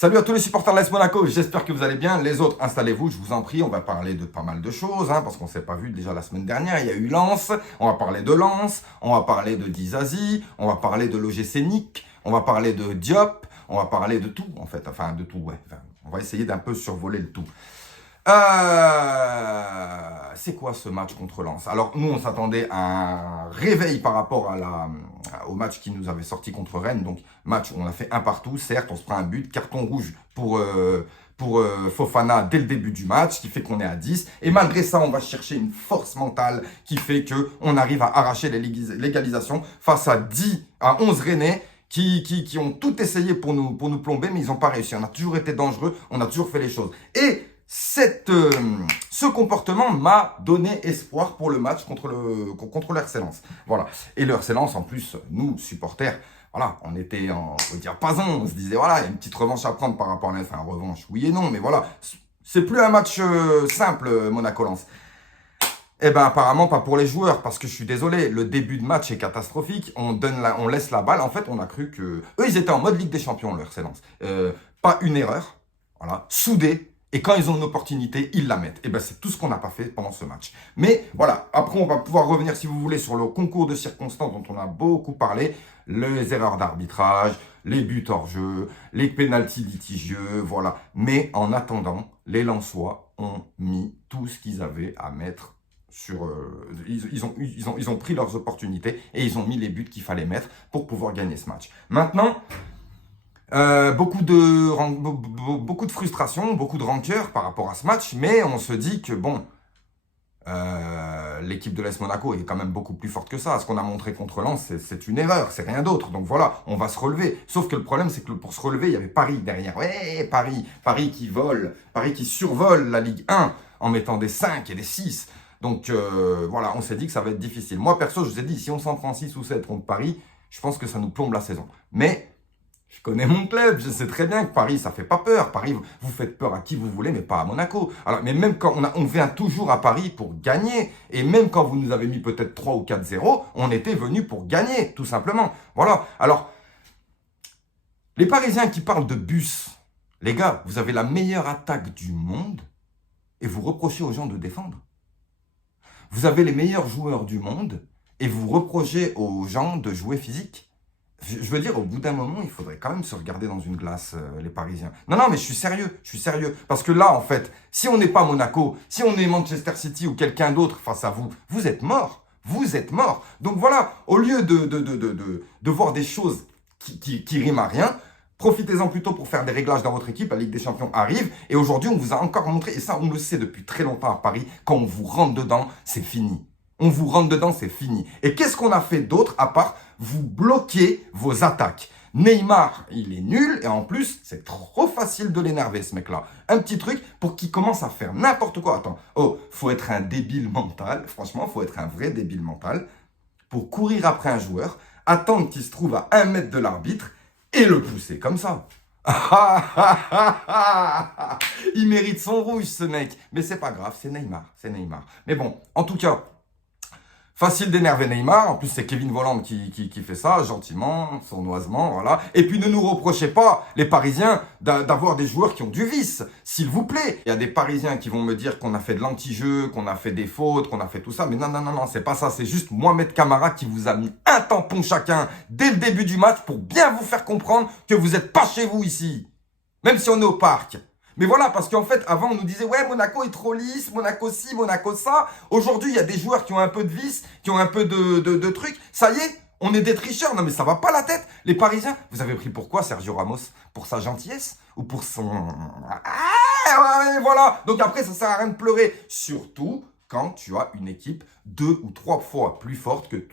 Salut à tous les supporters de l'AS Monaco, j'espère que vous allez bien. Les autres, installez-vous, je vous en prie, on va parler de pas mal de choses, parce qu'on ne s'est pas vu déjà la semaine dernière. Il y a eu Lens, on va parler de Lens, on va parler de Dizazi, on va parler de l'OGC Nice, on va parler de Diop, on va parler de tout en fait, enfin de tout, ouais. Enfin, on va essayer d'un peu survoler le tout. C'est quoi ce match contre Lens? Alors nous, on s'attendait à un réveil par rapport au match qui nous avait sorti contre Rennes. Donc match où on a fait un partout, certes, on se prend un but, carton rouge pour Fofana dès le début du match, qui fait qu'on est à 10. Et malgré ça, on va chercher une force mentale qui fait qu'on arrive à arracher l'égalisation face à 11 Rennais qui ont tout essayé pour nous plomber, mais ils n'ont pas réussi. On a toujours été dangereux, on a toujours fait les choses. Et ce comportement m'a donné espoir pour le match contre le RC Lens. Voilà. Et le RC Lens, en plus, nous, supporters, voilà, on était on peut dire pas on se disait, voilà, il y a une petite revanche à prendre par rapport à Lens. Enfin, revanche, oui et non, mais voilà. C'est plus un match simple, Monaco-Lens. Eh ben apparemment pas pour les joueurs, parce que je suis désolé, le début de match est catastrophique, on laisse la balle, en fait on a cru que... Eux ils étaient en mode Ligue des Champions, le RC Lens. Pas une erreur, voilà, soudés, et quand ils ont une opportunité, ils la mettent. Et ben c'est tout ce qu'on n'a pas fait pendant ce match. Mais voilà, après on va pouvoir revenir si vous voulez sur le concours de circonstances dont on a beaucoup parlé, les erreurs d'arbitrage, les buts hors jeu, les pénaltys litigieux, voilà. Mais en attendant, les Lensois ont mis tout ce qu'ils avaient à mettre ils ont pris leurs opportunités et ils ont mis les buts qu'il fallait mettre pour pouvoir gagner ce match. Maintenant, beaucoup de frustration, beaucoup de rancœur par rapport à ce match, mais on se dit que bon, l'équipe de l'AS Monaco est quand même beaucoup plus forte que ça. Ce qu'on a montré contre Lens, c'est une erreur, c'est rien d'autre. Donc voilà, on va se relever. Sauf que le problème, c'est que pour se relever, il y avait Paris derrière. Ouais, Paris qui vole, Paris qui survole la Ligue 1 en mettant des 5 et des 6. Donc voilà, on s'est dit que ça va être difficile. Moi, perso, je vous ai dit, si on s'en prend 6 ou 7 contre Paris, je pense que ça nous plombe la saison. Mais je connais mon club, je sais très bien que Paris, ça fait pas peur. Paris, vous faites peur à qui vous voulez, mais pas à Monaco. Alors, mais même quand on vient toujours à Paris pour gagner, et même quand vous nous avez mis peut-être 3 ou 4-0, on était venu pour gagner, tout simplement. Voilà. Alors, les Parisiens qui parlent de bus, les gars, vous avez la meilleure attaque du monde, et vous reprochez aux gens de défendre. Vous avez les meilleurs joueurs du monde et vous reprochez aux gens de jouer physique. Je veux dire, au bout d'un moment, il faudrait quand même se regarder dans une glace, les Parisiens. Non, mais je suis sérieux. Parce que là, en fait, si on n'est pas Monaco, si on est Manchester City ou quelqu'un d'autre face à vous, vous êtes mort. Vous êtes mort. Donc voilà, au lieu de voir des choses qui riment à rien, profitez-en plutôt pour faire des réglages dans votre équipe. La Ligue des Champions arrive. Et aujourd'hui, on vous a encore montré, et ça, on le sait depuis très longtemps à Paris, quand on vous rentre dedans, c'est fini. On vous rentre dedans, c'est fini. Et qu'est-ce qu'on a fait d'autre à part vous bloquer vos attaques? Neymar, il est nul. Et en plus, c'est trop facile de l'énerver, ce mec-là. Un petit truc pour qu'il commence à faire n'importe quoi. Attends, faut être un débile mental. Franchement, faut être un vrai débile mental pour courir après un joueur, attendre qu'il se trouve à 1 mètre de l'arbitre et le pousser comme ça. Il mérite son rouge, ce mec. Mais c'est pas grave, c'est Neymar. Mais bon, en tout cas, facile d'énerver Neymar. En plus, c'est Kevin Volland qui fait ça, gentiment, sournoisement, voilà. Et puis, ne nous reprochez pas, les Parisiens, d'avoir des joueurs qui ont du vice, s'il vous plaît. Il y a des Parisiens qui vont me dire qu'on a fait de l'anti-jeu, qu'on a fait des fautes, qu'on a fait tout ça. Mais non, c'est pas ça. C'est juste Mohamed Camara qui vous a mis un tampon chacun dès le début du match pour bien vous faire comprendre que vous n'êtes pas chez vous ici. Même si on est au parc. Mais voilà, parce qu'en fait, avant, on nous disait, ouais, Monaco est trop lisse, Monaco ci, Monaco ça. Aujourd'hui, il y a des joueurs qui ont un peu de vice, qui ont un peu de trucs. Ça y est, on est des tricheurs. Non, mais ça va pas la tête. Les Parisiens, vous avez pris pourquoi Sergio Ramos? Pour sa gentillesse? Ou pour son... Ah, ouais, voilà. Donc après, ça sert à rien de pleurer. Surtout quand tu as une équipe 2 ou 3 fois plus forte que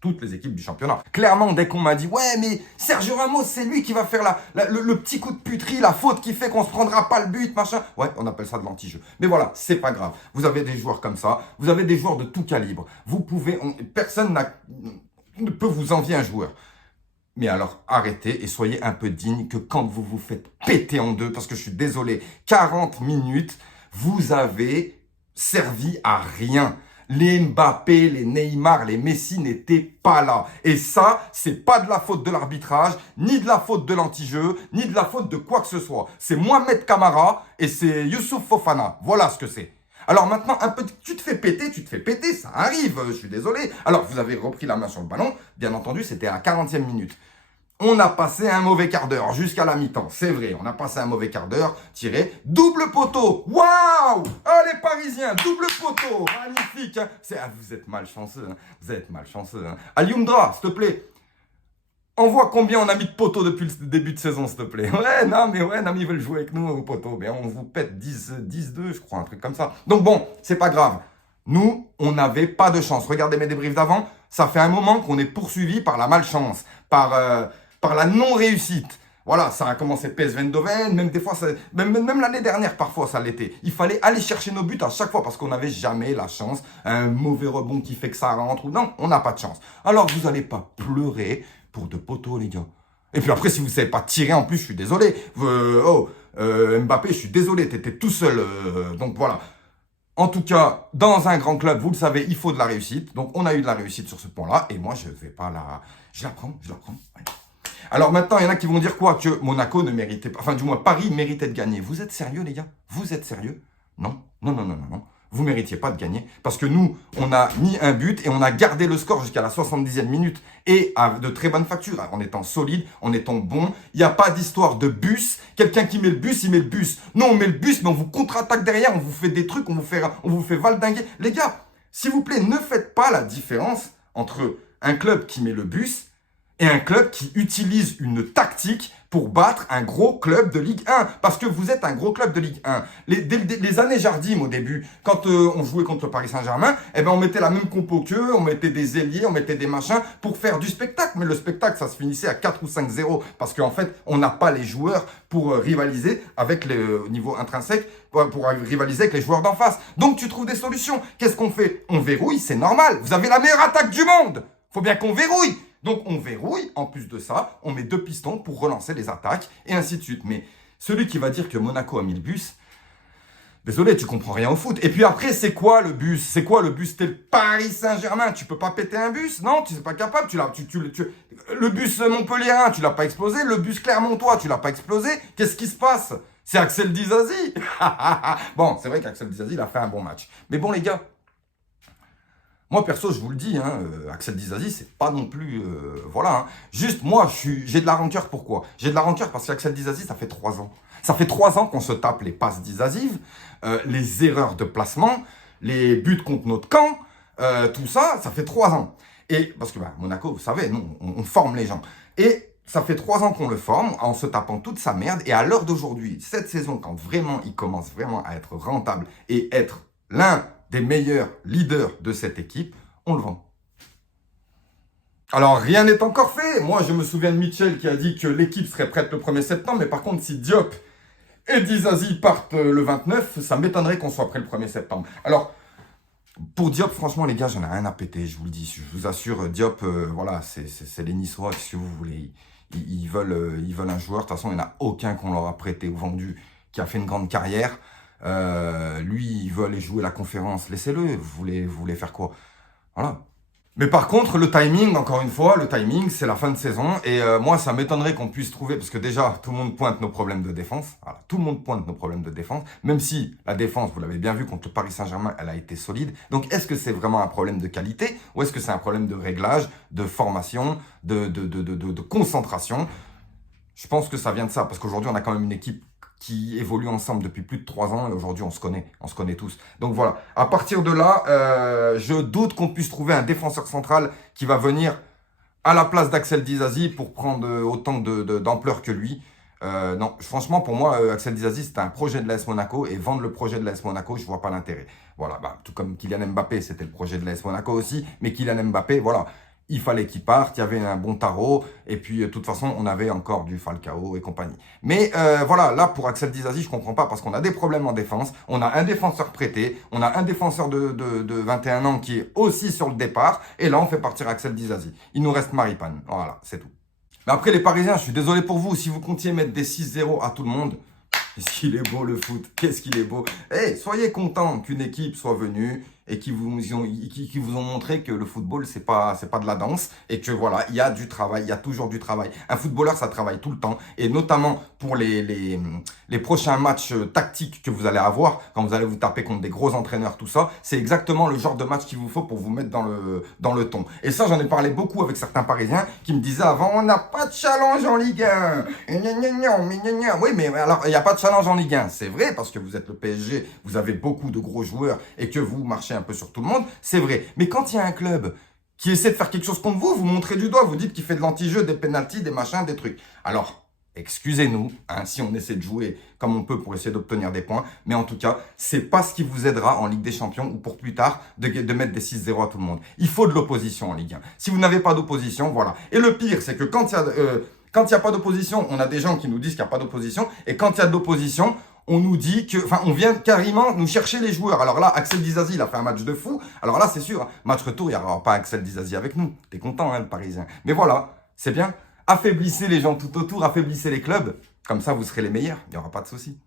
toutes les équipes du championnat. Clairement, dès qu'on m'a dit « Ouais, mais Sergio Ramos, c'est lui qui va faire le petit coup de puterie, la faute qui fait qu'on se prendra pas le but, machin. » Ouais, on appelle ça de l'anti-jeu. Mais voilà, c'est pas grave. Vous avez des joueurs comme ça. Vous avez des joueurs de tout calibre. Vous pouvez... personne ne peut vous envier un joueur. Mais alors, arrêtez et soyez un peu digne que quand vous vous faites péter en deux, parce que je suis désolé, 40 minutes, vous avez servi à rien. Les Mbappé, les Neymar, les Messi n'étaient pas là. Et ça, c'est pas de la faute de l'arbitrage, ni de la faute de l'anti-jeu, ni de la faute de quoi que ce soit. C'est Mohamed Kamara et c'est Youssouf Fofana. Voilà ce que c'est. Alors maintenant, un peu, tu te fais péter, ça arrive, je suis désolé. Alors, vous avez repris la main sur le ballon, bien entendu, c'était à la 40e minute. On a passé un mauvais quart d'heure jusqu'à la mi-temps, c'est vrai, on a passé un mauvais quart d'heure, tiré, double poteau, waouh! Ah les Parisiens, double poteau, magnifique, hein. Vous êtes malchanceux, hein. Vous êtes malchanceux. Hein. Alioumdra, s'il te plaît, envoie combien on a mis de poteaux depuis le début de saison, s'il te plaît. Ouais, non, ils veulent jouer avec nous au poteau. Mais on vous pète 10-2, je crois, un truc comme ça. Donc bon, c'est pas grave. Nous, on n'avait pas de chance. Regardez mes débriefs d'avant. Ça fait un moment qu'on est poursuivi par la malchance, par la non-réussite. Voilà, ça a commencé PSV Eindhoven, même des fois, même l'année dernière, parfois, ça l'était. Il fallait aller chercher nos buts à chaque fois parce qu'on n'avait jamais la chance. Un mauvais rebond qui fait que ça rentre. Non, on n'a pas de chance. Alors, vous n'allez pas pleurer pour de poteaux, les gars. Et puis après, si vous ne savez pas tirer, en plus, je suis désolé. Mbappé, je suis désolé, t'étais tout seul. Donc voilà. En tout cas, dans un grand club, vous le savez, il faut de la réussite. Donc on a eu de la réussite sur ce point-là. Et moi, je vais pas la... Je la prends. Ouais. Alors maintenant, il y en a qui vont dire quoi? Que Monaco ne méritait pas... Enfin, du moins, Paris méritait de gagner. Vous êtes sérieux, les gars? Vous êtes sérieux? Non. Vous méritiez pas de gagner. Parce que nous, on a mis un but et on a gardé le score jusqu'à la 70e minute. Et à de très bonnes factures, en étant solide, en étant bon. Il n'y a pas d'histoire de bus. Quelqu'un qui met le bus, il met le bus. Non, on met le bus, mais on vous contre-attaque derrière. On vous fait des trucs, on vous fait valdinguer. Les gars, s'il vous plaît, ne faites pas la différence entre un club qui met le bus et un club qui utilise une tactique pour battre un gros club de Ligue 1. Parce que vous êtes un gros club de Ligue 1. Les années Jardim, au début, quand on jouait contre le Paris Saint-Germain, eh ben on mettait la même compo qu'eux, on mettait des ailiers, on mettait des machins pour faire du spectacle. Mais le spectacle, ça se finissait à 4 ou 5-0. Parce qu'en fait, on n'a pas les joueurs pour rivaliser avec le niveau intrinsèque, pour rivaliser avec les joueurs d'en face. Donc tu trouves des solutions. Qu'est-ce qu'on fait? On verrouille, c'est normal. Vous avez la meilleure attaque du monde. Faut bien qu'on verrouille. Donc on verrouille, en plus de ça, on met 2 pistons pour relancer les attaques, et ainsi de suite. Mais celui qui va dire que Monaco a mis le bus, désolé, tu comprends rien au foot. Et puis après, c'est quoi le bus? C'était le Paris Saint-Germain. Tu peux pas péter un bus? Non, tu n'es pas capable. Le bus Montpellier, tu l'as pas explosé. Le bus Clermontois, tu l'as pas explosé. Qu'est-ce qui se passe? C'est Axel Disasi. Bon, c'est vrai qu'Axel Disasi, il a fait un bon match. Mais bon, les gars, moi, perso, je vous le dis, hein, Axel Disasi, c'est pas non plus... voilà. Hein. Juste, moi, j'ai de la rancœur. Pourquoi? J'ai de la rancœur parce qu'Axel Disasi, ça fait 3 ans. Ça fait 3 ans qu'on se tape les passes disasives, les erreurs de placement, les buts contre notre camp, tout ça, ça fait 3 ans. Et parce que Monaco, vous savez, nous, on forme les gens. Et ça fait 3 ans qu'on le forme en se tapant toute sa merde. Et à l'heure d'aujourd'hui, cette saison, quand vraiment il commence vraiment à être rentable et être l'un des meilleurs leaders de cette équipe, on le vend. Alors, rien n'est encore fait. Moi, je me souviens de Mitchell qui a dit que l'équipe serait prête le 1er septembre. Mais par contre, si Diop et Disasi partent le 29, ça m'étonnerait qu'on soit prêt le 1er septembre. Alors, pour Diop, franchement, les gars, j'en ai rien à péter, je vous le dis. Je vous assure, Diop, voilà, c'est les Niçois, si vous voulez. Ils veulent un joueur. De toute façon, il n'y en a aucun qu'on leur a prêté ou vendu qui a fait une grande carrière. Lui, il veut aller jouer la conférence. Laissez-le. Vous voulez faire quoi? Voilà. Mais par contre, le timing, encore une fois, le timing, c'est la fin de saison. Et moi, ça m'étonnerait qu'on puisse trouver, parce que déjà, tout le monde pointe nos problèmes de défense. Voilà, tout le monde pointe nos problèmes de défense. Même si la défense, vous l'avez bien vu, contre le Paris Saint-Germain, elle a été solide. Donc, est-ce que c'est vraiment un problème de qualité ou est-ce que c'est un problème de réglage, de formation, de concentration? Je pense que ça vient de ça, parce qu'aujourd'hui, on a quand même une équipe qui évoluent ensemble depuis plus de 3 ans et aujourd'hui on se connaît tous. Donc voilà, à partir de là, je doute qu'on puisse trouver un défenseur central qui va venir à la place d'Axel Disasi pour prendre autant d'ampleur que lui. Non, franchement pour moi, Axel Disasi c'était un projet de l'AS Monaco et vendre le projet de l'AS Monaco, je vois pas l'intérêt. Voilà, tout comme Kylian Mbappé, c'était le projet de l'AS Monaco aussi, mais Kylian Mbappé, voilà. Il fallait qu'il parte, il y avait un bon tarot, et puis de toute façon, on avait encore du Falcao et compagnie. Mais voilà, là, pour Axel Disasi, je comprends pas, parce qu'on a des problèmes en défense, on a un défenseur prêté, on a un défenseur de 21 ans qui est aussi sur le départ, et là, on fait partir Axel Disasi. Il nous reste Maripane, voilà, c'est tout. Mais après, les Parisiens, je suis désolé pour vous, si vous comptiez mettre des 6-0 à tout le monde, qu'est-ce qu'il est beau le foot, qu'est-ce qu'il est beau. Soyez contents qu'une équipe soit venue et qui vous ont montré que le football, c'est pas de la danse et que voilà, il y a du travail, il y a toujours du travail. Un footballeur, ça travaille tout le temps et notamment pour les prochains matchs tactiques que vous allez avoir, quand vous allez vous taper contre des gros entraîneurs, tout ça, c'est exactement le genre de match qu'il vous faut pour vous mettre dans le ton. Et ça, j'en ai parlé beaucoup avec certains Parisiens qui me disaient avant, on n'a pas de challenge en Ligue 1. Oui, mais alors, il n'y a pas de challenge en Ligue 1. C'est vrai, parce que vous êtes le PSG, vous avez beaucoup de gros joueurs et que vous marchez un peu sur tout le monde. C'est vrai. Mais quand il y a un club qui essaie de faire quelque chose contre vous, vous montrez du doigt, vous dites qu'il fait de l'anti-jeu, des pénaltys, des machins, des trucs. Alors, excusez-nous, hein, si on essaie de jouer comme on peut pour essayer d'obtenir des points, mais en tout cas, c'est pas ce qui vous aidera en Ligue des Champions ou pour plus tard de mettre des 6-0 à tout le monde. Il faut de l'opposition en Ligue 1. Si vous n'avez pas d'opposition, voilà. Et le pire, c'est que quand il y a pas d'opposition, on a des gens qui nous disent qu'il n'y a pas d'opposition, et quand il y a de l'opposition, on nous dit que, enfin, on vient carrément nous chercher les joueurs. Alors là, Axel Disasi, il a fait un match de fou. Alors là, c'est sûr, match retour, il n'y aura pas Axel Disasi avec nous. T'es content, hein, le Parisien. Mais voilà, c'est bien. Affaiblissez les gens tout autour, affaiblissez les clubs. Comme ça, vous serez les meilleurs. Il n'y aura pas de souci.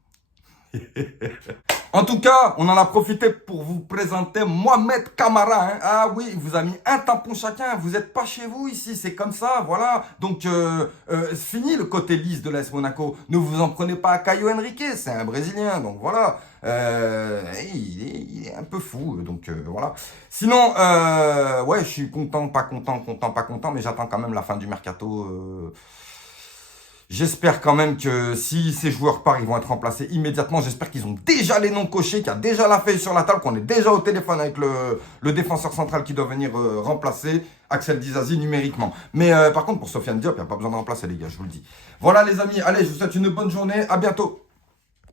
En tout cas, on en a profité pour vous présenter Mohamed Camara. Hein. Ah oui, il vous a mis un tampon chacun. Vous n'êtes pas chez vous ici, c'est comme ça, voilà. Donc, fini le côté lisse de l'AS Monaco. Ne vous en prenez pas à Caio Henrique, c'est un Brésilien. Donc voilà, il est un peu fou. Donc voilà. Sinon, ouais, je suis content, pas content, mais j'attends quand même la fin du mercato. J'espère quand même que si ces joueurs partent, ils vont être remplacés immédiatement. J'espère qu'ils ont déjà les noms cochés, qu'il y a déjà la feuille sur la table, qu'on est déjà au téléphone avec le défenseur central qui doit venir remplacer Axel Disasi numériquement. Mais par contre, pour Sofiane Diop, il n'y a pas besoin de remplacer, les gars, je vous le dis. Voilà, les amis. Allez, je vous souhaite une bonne journée. À bientôt.